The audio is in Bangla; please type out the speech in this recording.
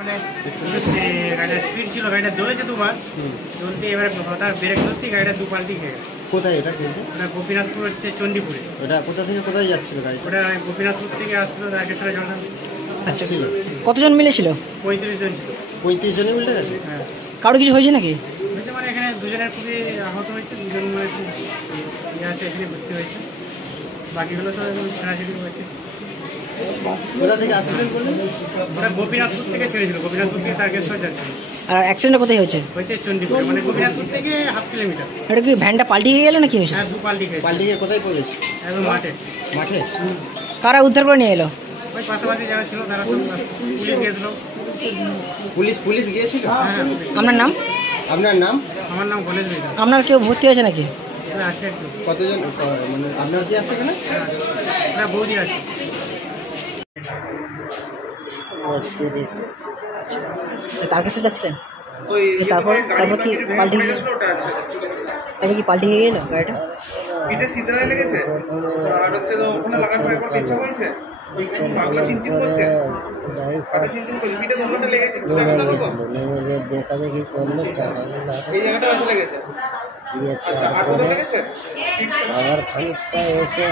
মানে গাড়িটা স্পিড ছিল, গাড়িটা দোলেছে দুবার, চলতে এবারে হঠাৎ ব্রেক ধরতে গাড়িটা দু পাল্টি খেয়ে গেছে। কোথায় এটা খেয়েছে? ওটা গোপীনাথপুর হচ্ছে চণ্ডীপুরে। ওটা কোথা থেকে কোথায় যাচ্ছিল গাড়ি? ওটা গোপীনাথপুর থেকে আসছিল তারকেশ্বরে জলদাম। আচ্ছা, কতজন মিলে ছিল? 35 জন ছিল। 35 জনই উল্টে গেছে? হ্যাঁ। কারো কিছু হয়েছে নাকি? হয়েছে মানে এখানে দুজনের খুবই আহত হয়েছে, দুজন মানে খুব ইয়ে আছে, এখানে ভর্তি হয়েছে, বাকিগুলো সব ছেড়াছড়ি হয়েছে। কোথা থেকে আসছিলেন বললেন? ওটা গোপীনাথপুর থেকে ছেড়েছিল, গোপীনাথপুর থেকে তারকেশ্বর যাচ্ছিল। আর অ্যাক্সিডেন্টটা কোথায় হয়েছে? হয়েছে চণ্ডীপুরে, মানে গোপীনাথপুর থেকে হাফ কিলোমিটার। এটা কি ভ্যানটা পাল্টে গিয়ে গেল নাকি হয়েছে? হ্যাঁ, দু পাল্টি খেয়েছে। পাল্টি গিয়ে কোথায় পড়েছে? একদম মাঠে। মাঠে? কারা উদ্ধার করে নিয়ে এলো? ওই পাশাপাশি যারা ছিল তারা সব পুলিশ গেছিল। পুলিশ গিয়েছিল? হ্যাঁ। আপনার নাম? আপনার নাম? আমার নাম গণেশ বিকাশ। আপনার কেউ ভর্তি হয়েছে নাকি? আছে একটু। কতজন মানে আপনার কি আছে এখানে? না, বৌদি আছে। তারকেশ্বর যাচ্ছিলেন? তারপর কি পাল্টে গিয়ে গেল গাড়িটা? পিঠে সিদ্ধায় লেগেছে আর হচ্ছে তো ওখানে লাগার পর একবার পেছা হয়েছে, ওই পাগলা চিনচিন করছে, পাটা চিনচিন করছে, পিঠে দোকানটা লেগেছে, একটু দেখা দেখি করলো এই জায়গাটা ব্যথা লেগেছে। আচ্ছা, আর কোথাও লেগেছে? আবার খানিকটা এসে